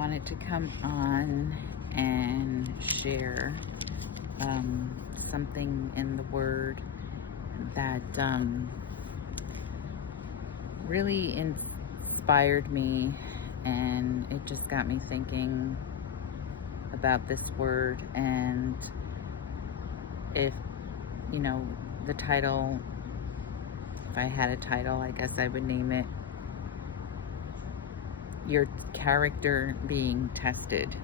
wanted to come on and share something in the Word that really inspired me, and it just got me thinking about this Word. And if, the title, if I had a title, I guess I would name it Your Character Being Tested.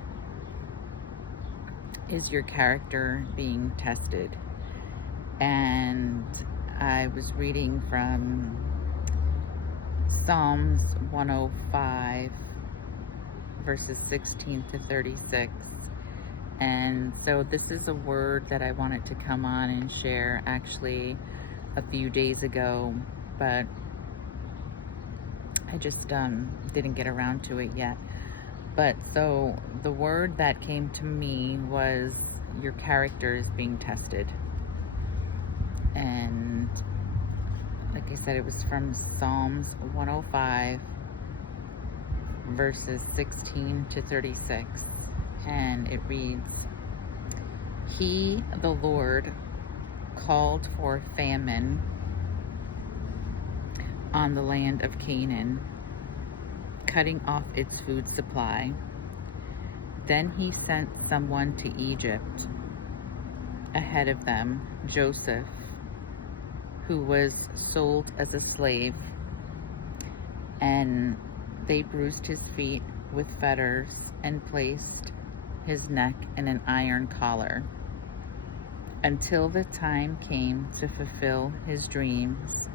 Is your character being tested? And I was reading from Psalms 105, verses 16 to 36. And so this is a word that I wanted to come on and share actually a few days ago, but I just didn't get around to it yet. But so the word that came to me was your character is being tested. And like I said, it was from Psalms 105, verses 16 to 36. And it reads, He, the Lord, called for famine on the land of Canaan, cutting off its food supply. Then he sent someone to Egypt ahead of them, Joseph, who was sold as a slave, and they bruised his feet with fetters and placed his neck in an iron collar until the time came to fulfill his dreams.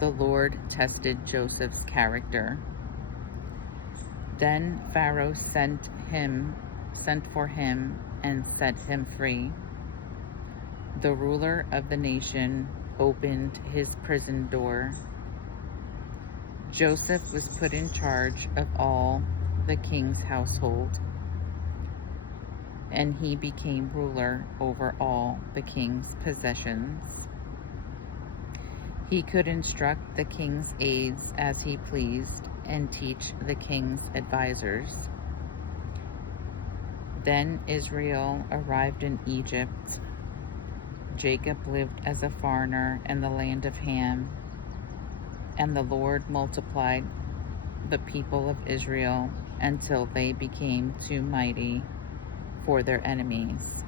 The Lord tested Joseph's character. Then Pharaoh sent for him and set him free. The ruler of the nation opened his prison door. Joseph was put in charge of all the king's household, and he became ruler over all the king's possessions. He could instruct the king's aides as he pleased and teach the king's advisors. Then Israel arrived in Egypt. Jacob lived as a foreigner in the land of Ham, and the Lord multiplied the people of Israel until they became too mighty for their enemies.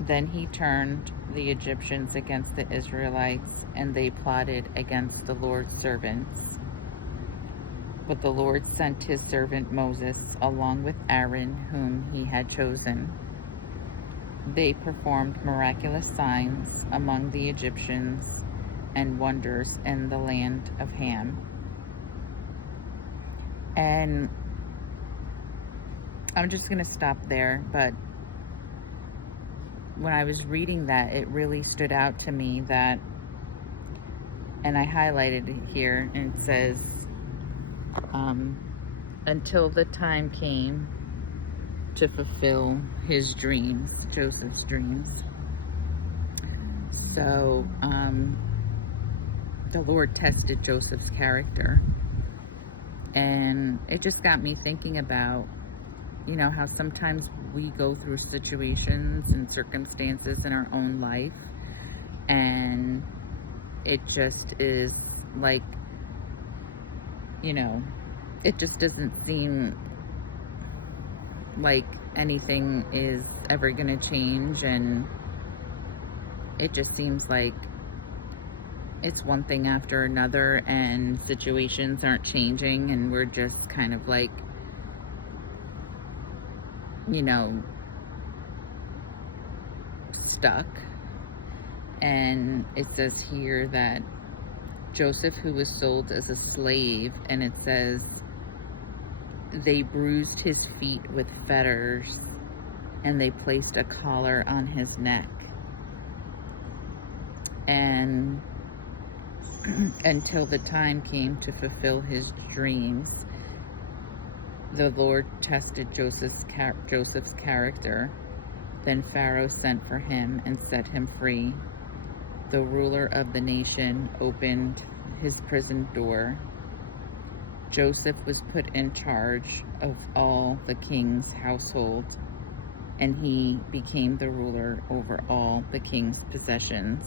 Then he turned the Egyptians against the Israelites, and they plotted against the Lord's servants. But the Lord sent his servant Moses along with Aaron, whom he had chosen. They performed miraculous signs among the Egyptians and wonders in the land of Ham. And I'm just going to stop there, but when I was reading that, it really stood out to me that, and I highlighted it here, and it says, until the time came to fulfill his dreams, Joseph's dreams. So, the Lord tested Joseph's character. And it just got me thinking about, how sometimes we go through situations and circumstances in our own life, and it just is like, it just doesn't seem like anything is ever going to change, and it just seems like it's one thing after another, and situations aren't changing, and we're just kind of like, stuck. And it says here that Joseph, who was sold as a slave, and it says they bruised his feet with fetters, and they placed a collar on his neck. And until the time came to fulfill his dreams, the Lord tested Joseph's character. Then Pharaoh sent for him and set him free. The ruler of the nation opened his prison door. Joseph was put in charge of all the king's household, and he became the ruler over all the king's possessions.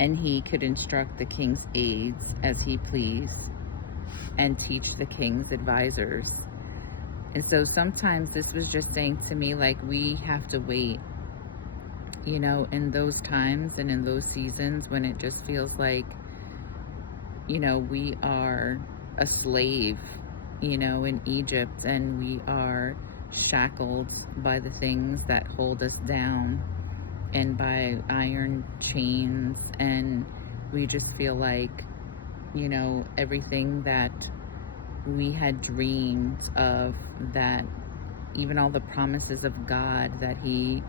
And he could instruct the king's aides as he pleased and teach the king's advisors. And so sometimes this was just saying to me, like, we have to wait, you know, in those times and in those seasons when it just feels like, you know, we are a slave, you know, in Egypt, and we are shackled by the things that hold us down and by iron chains, and we just feel like, you know, everything that we had dreamed of, that even all the promises of God that he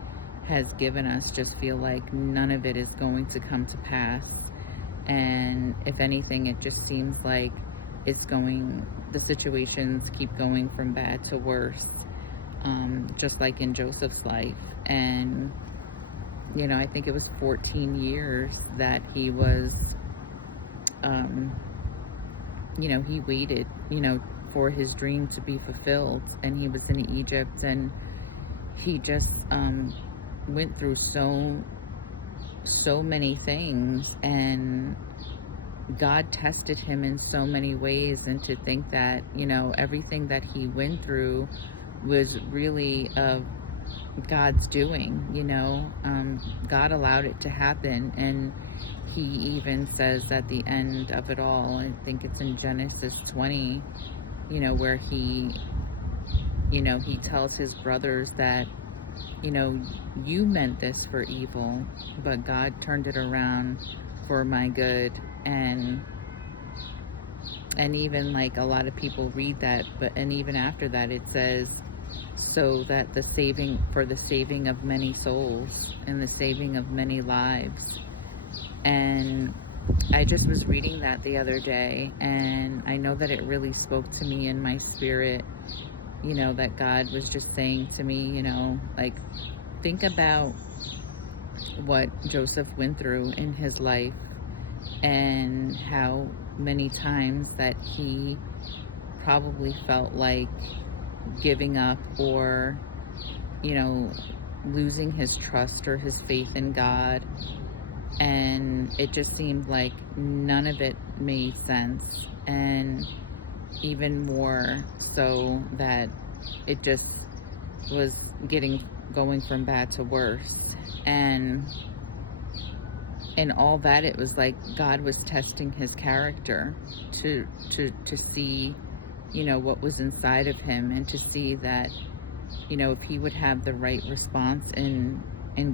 has given us, just feel like none of it is going to come to pass. And if anything, it just seems like the situations keep going from bad to worse, just like in Joseph's life. And, you know, I think it was 14 years that he was, you know, he waited, you know, for his dream to be fulfilled. And he was in Egypt, and he just went through so many things, and God tested him in so many ways. And to think that, you know, everything that he went through was really of God's doing, you know. God allowed it to happen. And he even says at the end of it all, I think it's in Genesis 20, you know, where he tells his brothers that, you know, you meant this for evil, but God turned it around for my good. And even, like, a lot of people read that, and even after that it says, so that the saving of many souls and the saving of many lives. And I just was reading that the other day, and I know that it really spoke to me in my spirit, you know, that God was just saying to me, you know, like, think about what Joseph went through in his life, and how many times that he probably felt like giving up, or, you know, losing his trust or his faith in God. And it just seemed like none of it made sense. And even more so that it just was going from bad to worse. And in all that, it was like God was testing his character to see, you know, what was inside of him, and to see that, you know, if he would have the right response in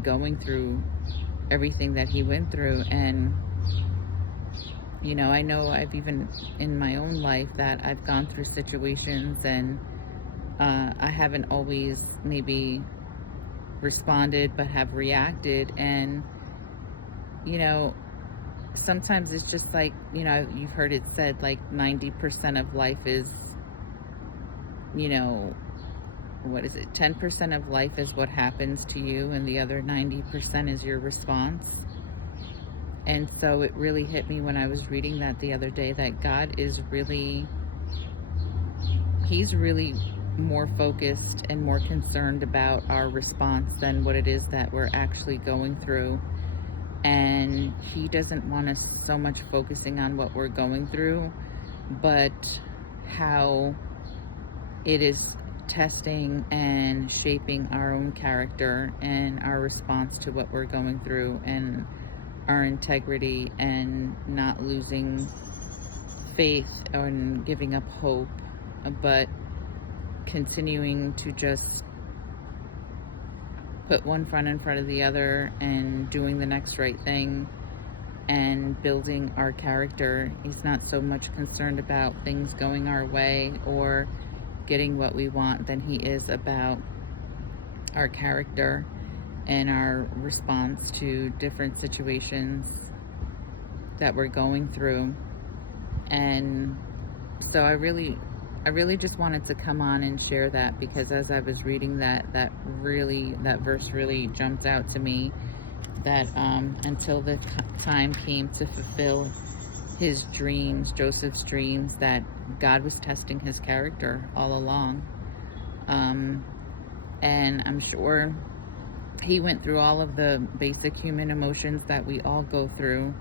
going through everything that he went through. And, you know, I know I've even in my own life that I've gone through situations, and I haven't always maybe responded, but have reacted. And, you know, sometimes it's just like, you know, you've heard it said, like, 90% of life is, you know, what is it? 10% of life is what happens to you, and the other 90% is your response. And so it really hit me when I was reading that the other day, that God is really, he's really more focused and more concerned about our response than what it is that we're actually going through. And he doesn't want us so much focusing on what we're going through, but how it is testing and shaping our own character and our response to what we're going through, and our integrity, and not losing faith and giving up hope, but continuing to just put one foot in front of the other and doing the next right thing and building our character. He's not so much concerned about things going our way or getting what we want than he is about our character and our response to different situations that we're going through. And so I really just wanted to come on and share that, because as I was reading that verse really jumped out to me, that until the time came to fulfill his dreams, Joseph's dreams, that God was testing his character all along. And I'm sure he went through all of the basic human emotions that we all go through,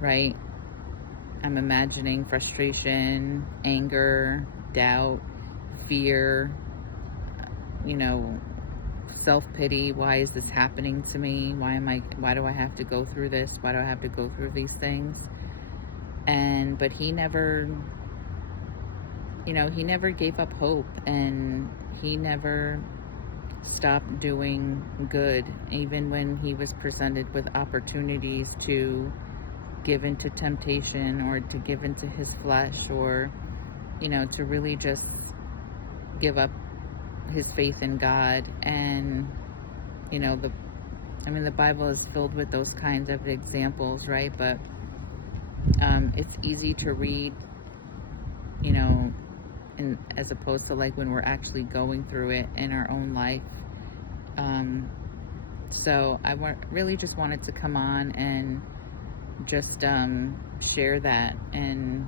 right? I'm imagining frustration, anger, doubt, fear, you know, self-pity. Why is this happening to me? Why do I have to go through this? Why do I have to go through these things? But he never, he never gave up hope, and he never stopped doing good, even when he was presented with opportunities to give into temptation or to give into his flesh, or to really just give up his faith in God. And the Bible is filled with those kinds of examples, right? But it's easy to read, and as opposed to like when we're actually going through it in our own life. So I really just wanted to come on and just share that, and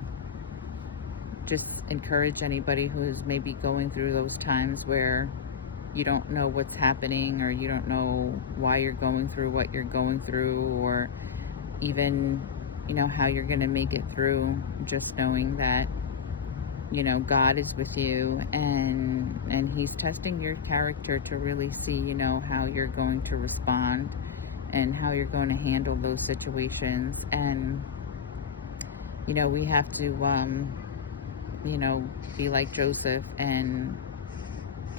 just encourage anybody who's maybe going through those times where you don't know what's happening, or you don't know why you're going through what you're going through, or even how you're going to make it through. Just knowing that God is with you, and he's testing your character to really see how you're going to respond and how you're going to handle those situations. And we have to be like Joseph and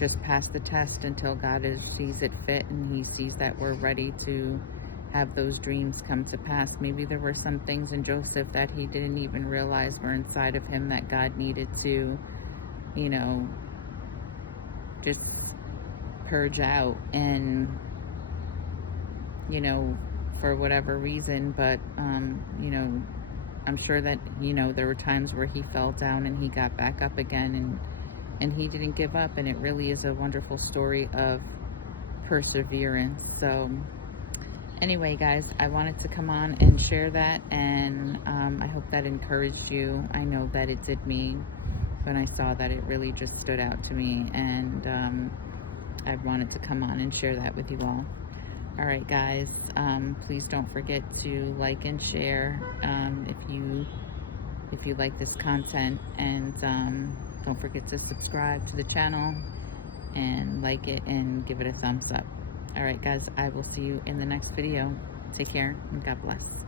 just pass the test until God sees it fit, and he sees that we're ready to have those dreams come to pass. Maybe there were some things in Joseph that he didn't even realize were inside of him that God needed to, just purge out, and, for whatever reason. But, I'm sure that, there were times where he fell down and he got back up again, and he didn't give up. And it really is a wonderful story of perseverance. So anyway, guys, I wanted to come on and share that, and I hope that encouraged you. I know that it did me when I saw that. It really just stood out to me, and I wanted to come on and share that with you all. All right, guys, please don't forget to like and share if you like this content, and don't forget to subscribe to the channel and like it and give it a thumbs up. All right, guys, I will see you in the next video. Take care, and God bless.